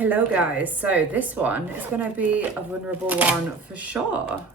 Hello guys, so this one is going to be a vulnerable one for sure.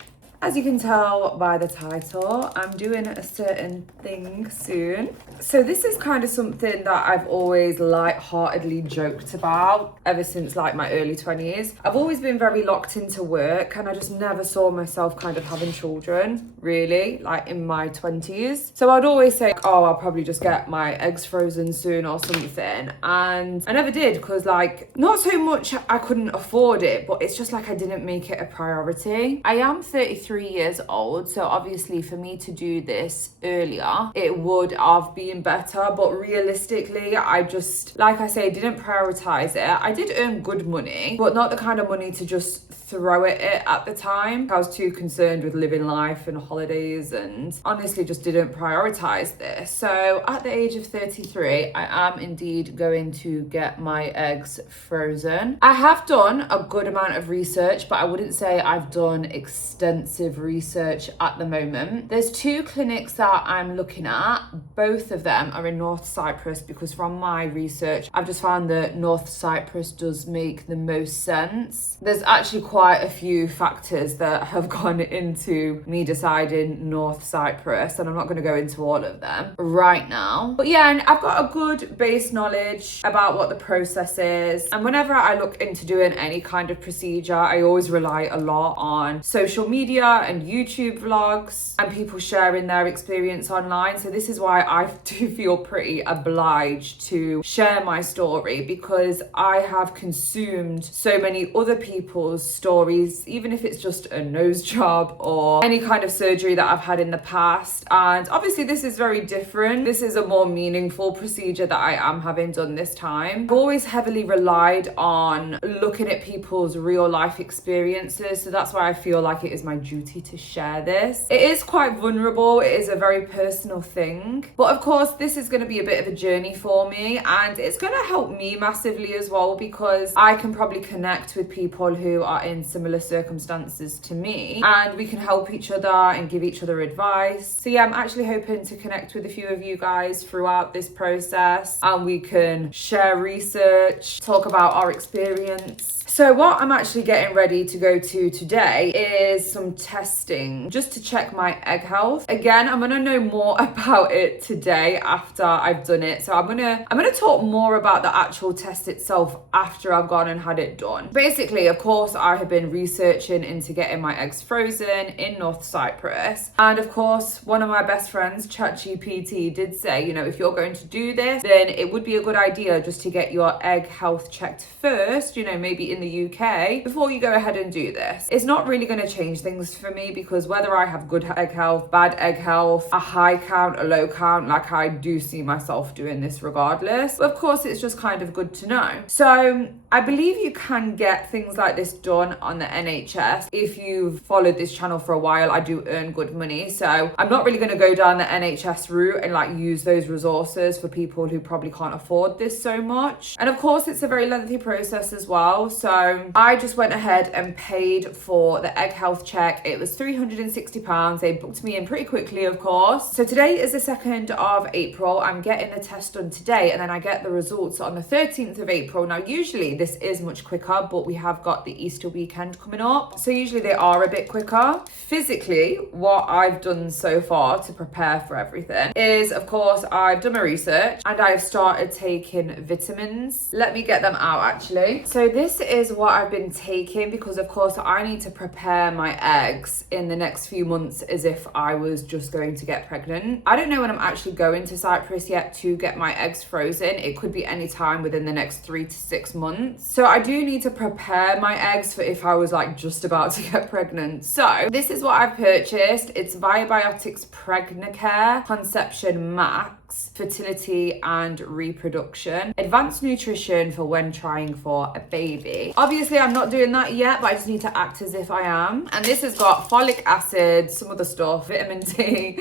As you can tell by the title, I'm doing a certain thing soon. So this is kind of something that I've always lightheartedly joked about ever since like my early 20s. I've always been very locked into work and I just never saw myself kind of having children, really, like in my 20s. So I'd always say, oh, I'll probably just get my eggs frozen soon or something. And I never did because like, not so much I couldn't afford it, but it's just like I didn't make it a priority. I am 33 years old, so obviously for me to do this earlier it would have been better, but realistically I just, like I say, didn't prioritize it. I did earn good money, but not the kind of money to just throw at it at the time. I was too concerned with living life and holidays and honestly just didn't prioritize this. So at the age of 33 I am indeed going to get my eggs frozen. I have done a good amount of research, but I wouldn't say I've done extensive research at the moment. There's two clinics that I'm looking at. Both of them are in North Cyprus because from my research I've just found that North Cyprus does make the most sense. There's actually quite a few factors that have gone into me deciding North Cyprus, and I'm not going to go into all of them right now. But yeah, and I've got a good base knowledge about what the process is, and whenever I look into doing any kind of procedure I always rely a lot on social media and YouTube vlogs and people sharing their experience online. So this is why I do feel pretty obliged to share my story, because I have consumed so many other people's stories, even if it's just a nose job or any kind of surgery that I've had in the past. And obviously this is very different. This is a more meaningful procedure that I am having done this time. I've always heavily relied on looking at people's real life experiences, so that's why I feel like it is my duty to share this. It is quite vulnerable, it is a very personal thing, but of course this is going to be a bit of a journey for me, and it's going to help me massively as well, because I can probably connect with people who are in similar circumstances to me and we can help each other and give each other advice. So yeah, I'm actually hoping to connect with a few of you guys throughout this process and we can share research, talk about our experience. So what I'm actually getting ready to go to today is some testing just to check my egg health. Again, I'm gonna know more about it today after I've done it. So I'm gonna talk more about the actual test itself after I've gone and had it done. Basically, of course, I have been researching into getting my eggs frozen in North Cyprus. And of course, one of my best friends, ChatGPT, did say, you know, if you're going to do this, then it would be a good idea just to get your egg health checked first, you know, maybe in the UK before you go ahead and do this. It's not really going to change things for me, because whether I have good egg health, bad egg health, a high count, a low count, like I do see myself doing this regardless. But of course, it's just kind of good to know. So I believe you can get things like this done on the NHS. If you've followed this channel for a while, I do earn good money. So I'm not really going to go down the NHS route and like use those resources for people who probably can't afford this so much. And of course, it's a very lengthy process as well. So I just went ahead and paid for the egg health check. It was £360. They booked me in pretty quickly, of course. So today is the 2nd of April. I'm getting the test done today and then I get the results on the 13th of April. Now, usually this is much quicker, but we have got the Easter weekend coming up. So usually they are a bit quicker. Physically, what I've done so far to prepare for everything is, of course, I've done my research and I've started taking vitamins. Let me get them out actually. So this is what I've been taking, because of course I need to prepare my eggs in the next few months as if I was just going to get pregnant. I don't know when I'm actually going to Cyprus yet to get my eggs frozen. It could be any time within the next 3 to 6 months. So I do need to prepare my eggs for if I was like just about to get pregnant. So this is what I've purchased. It's Biobiotics Pregnacare Conception Max, Fertility and Reproduction, Advanced Nutrition for when trying for a baby. Obviously, I'm not doing that yet, but I just need to act as if I am. And this has got folic acid, some other stuff, vitamin D,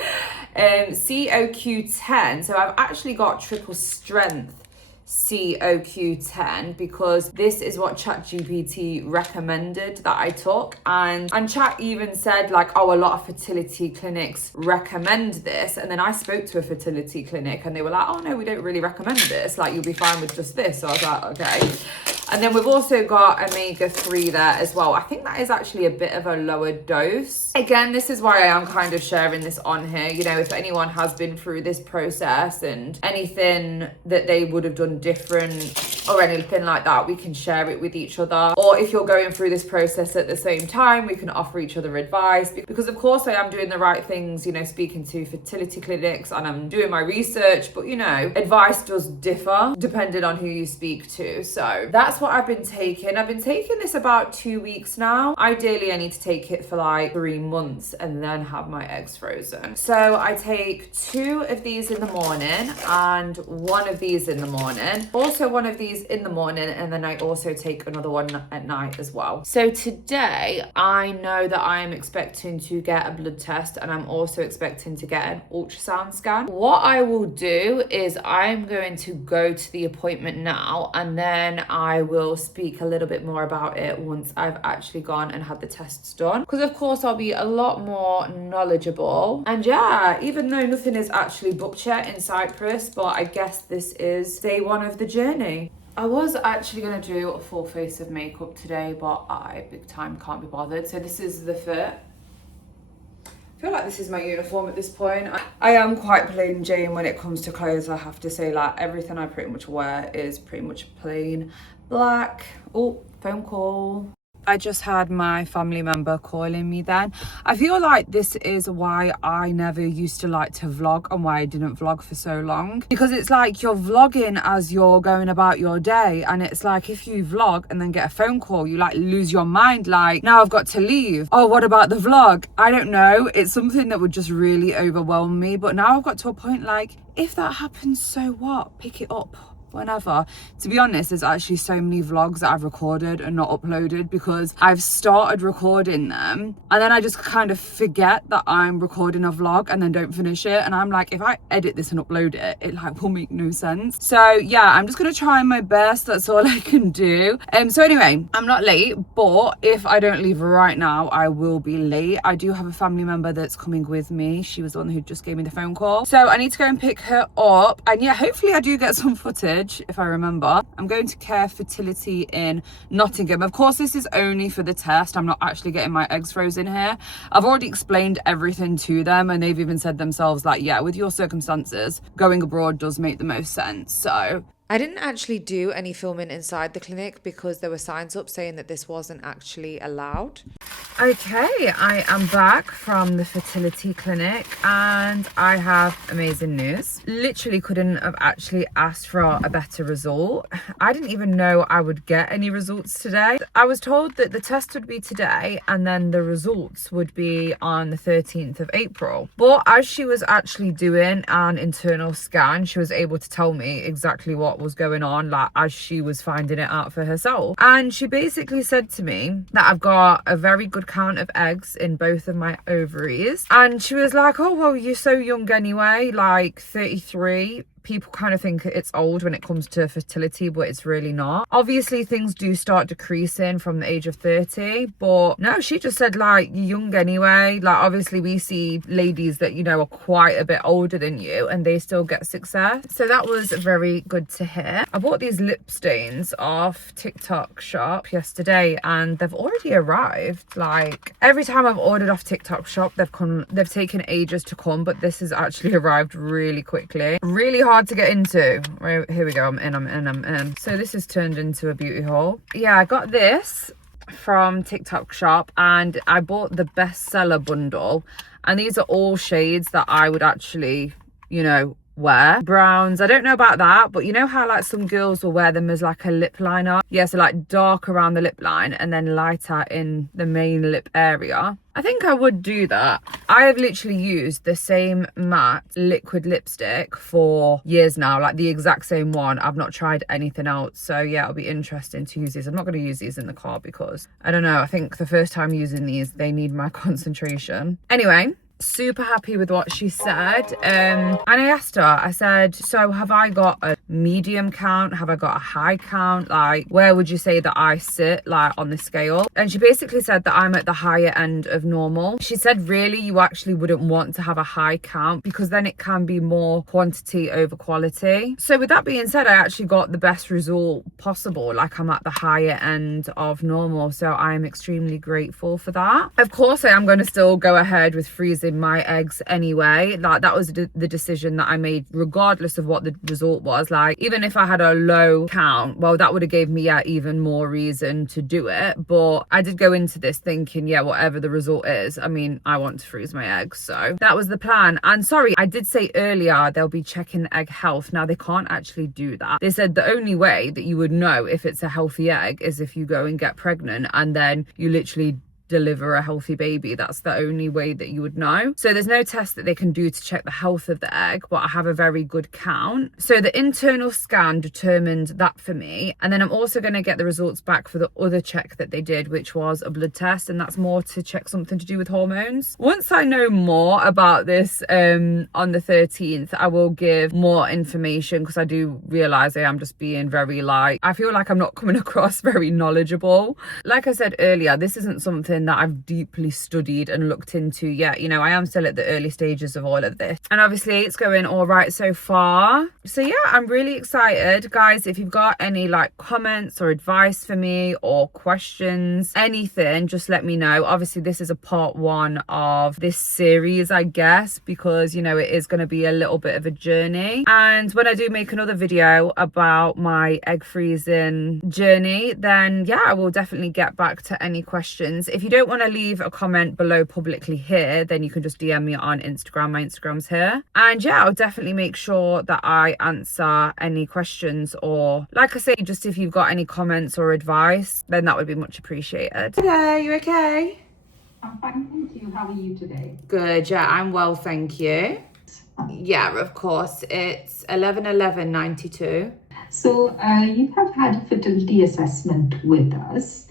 COQ10. So I've actually got triple strength COQ10 because this is what ChatGPT recommended that I took, and Chat even said like, oh, a lot of fertility clinics recommend this, and then I spoke to a fertility clinic and they were like, oh no, we don't really recommend this, like you'll be fine with just this. So I was like, okay. And then we've also got omega-3 there as well. I think that is actually a bit of a lower dose. Again, this is why I am kind of sharing this on here. You know, if anyone has been through this process and anything that they would have done different or anything like that, we can share it with each other. Or if you're going through this process at the same time, we can offer each other advice. Because of course I am doing the right things, you know, speaking to fertility clinics and I'm doing my research, but you know, advice does differ depending on who you speak to. So that's what I've been taking. I've been taking this about 2 weeks now. Ideally, I need to take it for like 3 months and then have my eggs frozen. So I take 2 of these in the morning and 1 of these in the morning. Also 1 of these in the morning, and then I also take another one at night as well. So today I know that I am expecting to get a blood test and I'm also expecting to get an ultrasound scan. What I will do is I'm going to go to the appointment now, and then I will speak a little bit more about it once I've actually gone and had the tests done, because of course I'll be a lot more knowledgeable. And yeah, even though nothing is actually booked yet in Cyprus, but I guess this is day 1 of the journey. I was actually going to do a full face of makeup today, but I big time can't be bothered. So this is the fit. I feel like this is my uniform at this point. I am quite plain Jane when it comes to clothes, I have to say. Like, everything I pretty much wear is pretty much plain black. Oh, phone call. I just had my family member calling me then. I feel like this is why I never used to like to vlog and why I didn't vlog for so long. Because it's like you're vlogging as you're going about your day, and it's like if you vlog and then get a phone call, you like lose your mind, like now I've got to leave. Oh, what about the vlog? I don't know. It's something that would just really overwhelm me. But now I've got to a point like, if that happens, so what? Pick it up whenever. To be honest, there's actually so many vlogs that I've recorded and not uploaded because I've started recording them and then I just kind of forget that I'm recording a vlog and then don't finish it, and I'm like, if I edit this and upload it, it like will make no sense. So yeah, I'm just gonna try my best. That's all I can do. So anyway, I'm not late, but if I don't leave right now, I will be late. I do have a family member that's coming with me. She was the one who just gave me the phone call, so I need to go and pick her up. And yeah, hopefully I do get some footage if I remember. I'm going to Care Fertility in Nottingham. Of course, this is only for the test. I'm not actually getting my eggs frozen here. I've already explained everything to them, and they've even said themselves like, yeah, with your circumstances, going abroad does make the most sense. So I didn't actually do any filming inside the clinic because there were signs up saying that this wasn't actually allowed. Okay, I am back from the fertility clinic and I have amazing news. Literally couldn't have actually asked for a better result. I didn't even know I would get any results today. I was told that the test would be today and then the results would be on the 13th of April. But as she was actually doing an internal scan, she was able to tell me exactly what was going on, like as she was finding it out for herself. And she basically said to me that I've got a very good count of eggs in both of my ovaries, and she was like, oh well, you're so young anyway, like 33. People kind of think it's old when it comes to fertility, but it's really not. Obviously, things do start decreasing from the age of 30, but no, she just said, like, you're young anyway. Like, obviously, we see ladies that, you know, are quite a bit older than you, and they still get success. So that was very good to hear. I bought these lip stains off TikTok shop yesterday, and they've already arrived. Like, every time I've ordered off TikTok shop, they've taken ages to come, but this has actually arrived really quickly. Really hard to get into. Right, here we go. I'm in. So this has turned into a beauty haul. Yeah, I got this from TikTok shop and I bought the bestseller bundle, and these are all shades that I would actually, you know, wear. Browns, I don't know about that, but you know how like some girls will wear them as like a lip liner? Yeah, so like dark around the lip line and then lighter in the main lip area. I think I would do that. I have literally used the same matte liquid lipstick for years now, like the exact same one. I've not tried anything else. So yeah, it'll be interesting to use these. I'm not going to use these in the car because I don't know. I think the first time using these, they need my concentration. Anyway, super happy with what she said. And I asked her, I said, so have I got a medium count? Have I got a high count? Like, where would you say that I sit, like, on the scale? And she basically said that I'm at the higher end of normal. She said, really, you actually wouldn't want to have a high count because then it can be more quantity over quality. So with that being said, I actually got the best result possible. Like, I'm at the higher end of normal. So I am extremely grateful for that. Of course, I am going to still go ahead with freezing my eggs anyway. Like, that was the decision that I made regardless of what the result was. Like, even if I had a low count, well, that would have gave me even more reason to do it. But I did go into this thinking, yeah, whatever the result is, I mean, I want to freeze my eggs. So that was the plan. And sorry, I did say earlier they'll be checking egg health. Now, they can't actually do that. They said the only way that you would know if it's a healthy egg is if you go and get pregnant and then you literally deliver a healthy baby. That's the only way that you would know. So there's no test that they can do to check the health of the egg, but I have a very good count. So the internal scan determined that for me. And then I'm also going to get the results back for the other check that they did, which was a blood test. And that's more to check something to do with hormones. Once I know more about this on the 13th, I will give more information because I do realize I am just being very I feel like I'm not coming across very knowledgeable. Like I said earlier, this isn't something that I've deeply studied and looked into yet. You know, I am still at the early stages of all of this. And obviously it's going all right so far. So yeah, I'm really excited. Guys, if you've got any like comments or advice for me or questions, anything, just let me know. Obviously this is a part 1 of this series, I guess, because, you know, it is going to be a little bit of a journey. And when I do make another video about my egg freezing journey, then yeah, I will definitely get back to any questions. If you don't want to leave a comment below publicly here, then you can just DM me on Instagram. My Instagram's here. And yeah, I'll definitely make sure that I answer any questions, or like I say, just if you've got any comments or advice, then that would be much appreciated. Hello, you okay? I'm fine, thank you. How are you today? Good, yeah, I'm well, thank you. Yeah, of course. It's 11/11/92. So you have had a fertility assessment with us.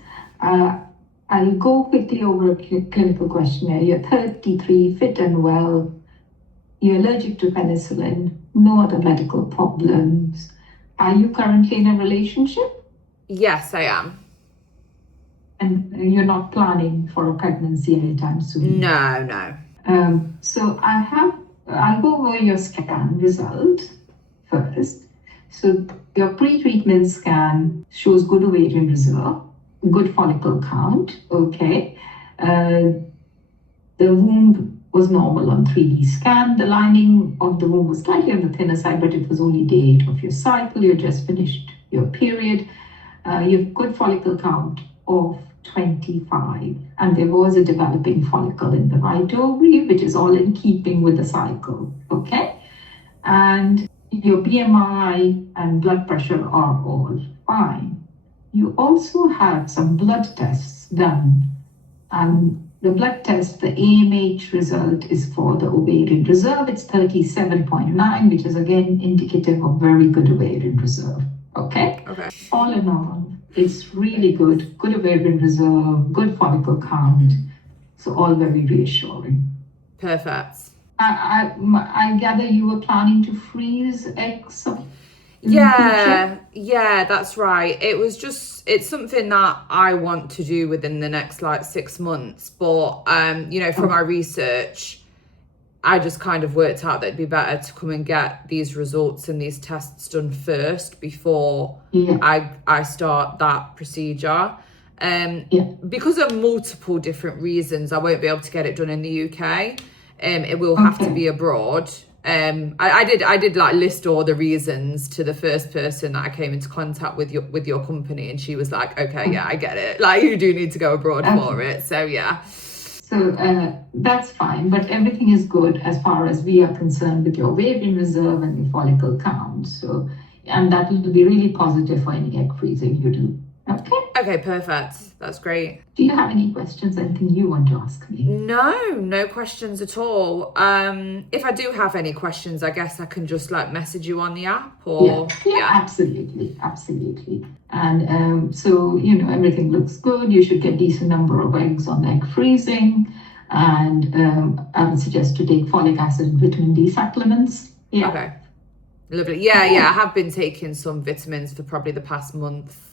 I'll go quickly over a clinical questionnaire. You're 33, fit and well. You're allergic to penicillin. No other medical problems. Are you currently in a relationship? Yes, I am. And you're not planning for a pregnancy anytime soon? No. So I'll go over your scan result first. So your pre-treatment scan shows good ovarian reserve, good follicle count, okay. The womb was normal on 3D scan. The lining of the womb was slightly on the thinner side, but it was only day 8 of your cycle. You just finished your period. You have good follicle count of 25, and there was a developing follicle in the right ovary, which is all in keeping with the cycle, okay? And your BMI and blood pressure are all fine. You also had some blood tests done, and the blood test, the AMH result is for the ovarian reserve. It's 37.9, which is again indicative of very good ovarian reserve, okay? All in all, it's really good ovarian reserve, good follicle count, so all very reassuring. Perfect. I gather you were planning to freeze eggs. Yeah, that's right. It's something that I want to do within the next like 6 months. But, you know, from my research, I just kind of worked out that it'd be better to come and get these results and these tests done first before I start that procedure. Because of multiple different reasons, I won't be able to get it done in the UK. It will have to be abroad. I did like list all the reasons to the first person that I came into contact with your company, and she was like, okay, yeah, I get it. Like, you do need to go abroad for it. So yeah. So that's fine, but everything is good as far as we are concerned with your ovarian reserve and your follicle count. So, and that will be really positive for any egg freezing you do. Okay, perfect. That's great. Do you have any questions? Anything you want to ask me? No questions at all. If I do have any questions, I guess I can just like message you on the app, or yeah. Absolutely. And so, you know, everything looks good. You should get decent number of eggs on egg freezing. And I would suggest to take folic acid and vitamin D supplements. Yeah. Okay. Lovely. Yeah, I have been taking some vitamins for probably the past month.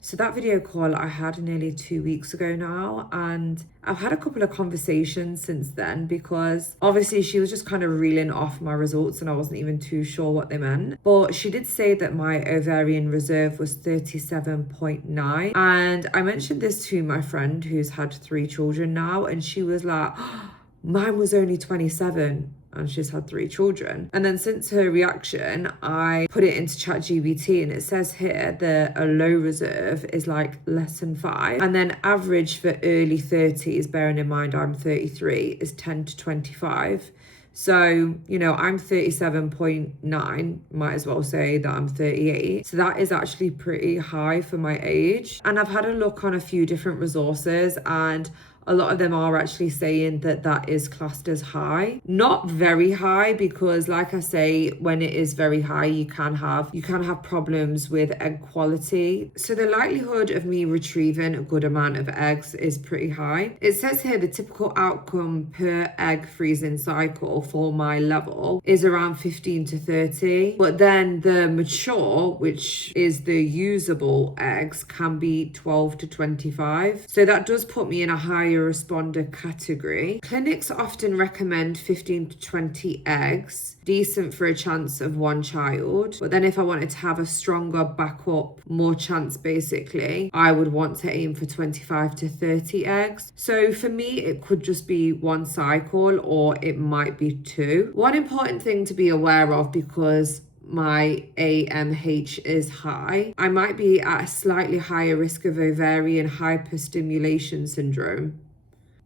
So that video call I had nearly 2 weeks ago now, and I've had a couple of conversations since then, because obviously she was just kind of reeling off my results and I wasn't even too sure what they meant. But she did say that my ovarian reserve was 37.9, and I mentioned this to my friend who's had 3 children now, and she was like, oh, mine was only 27. And she's had 3 children. And then since her reaction, I put it into ChatGPT, and it says here that a low reserve is like less than 5. And then average for early 30s, bearing in mind I'm 33, is 10 to 25. So, you know, I'm 37.9, might as well say that I'm 38. So that is actually pretty high for my age. And I've had a look on a few different resources, and a lot of them are actually saying that that is classed as high. Not very high, because like I say, when it is very high, you can have problems with egg quality. So the likelihood of me retrieving a good amount of eggs is pretty high. It says here the typical outcome per egg freezing cycle for my level is around 15 to 30. But then the mature, which is the usable eggs, can be 12 to 25. So that does put me in a higher responder category. Clinics often recommend 15 to 20 eggs, decent for a chance of 1 child. But then if I wanted to have a stronger backup, more chance basically, I would want to aim for 25 to 30 eggs. So for me, it could just be 1 cycle, or it might be 2. One important thing to be aware of, because my AMH is high, I might be at a slightly higher risk of ovarian hyperstimulation syndrome.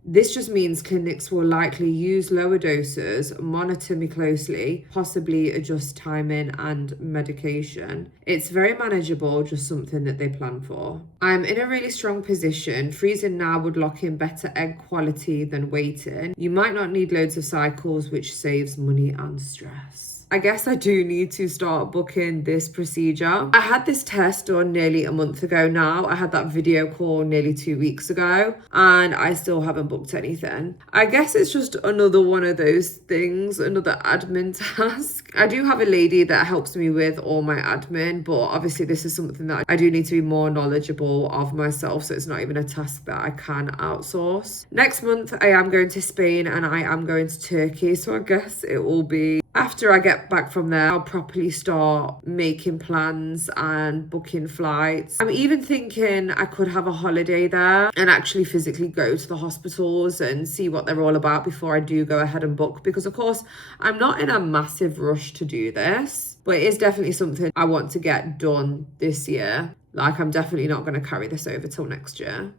This just means clinics will likely use lower doses, monitor me closely, possibly adjust timing and medication. It's very manageable, just something that they plan for. I'm in a really strong position. Freezing now would lock in better egg quality than waiting. You might not need loads of cycles, which saves money and stress. I guess I do need to start booking this procedure. I had this test done nearly a month ago now. I had that video call nearly 2 weeks ago, and I still haven't booked anything. I guess it's just another one of those things, another admin task. I do have a lady that helps me with all my admin, but obviously this is something that I do need to be more knowledgeable of myself, so it's not even a task that I can outsource. Next month I am going to Spain and I am going to Turkey, so I guess it will be after I get back from there, I'll properly start making plans and booking flights. I'm even thinking I could have a holiday there and actually physically go to the hospitals and see what they're all about before I do go ahead and book, because of course I'm not in a massive rush to do this, but it is definitely something I want to get done this year. Like, I'm definitely not going to carry this over till next year.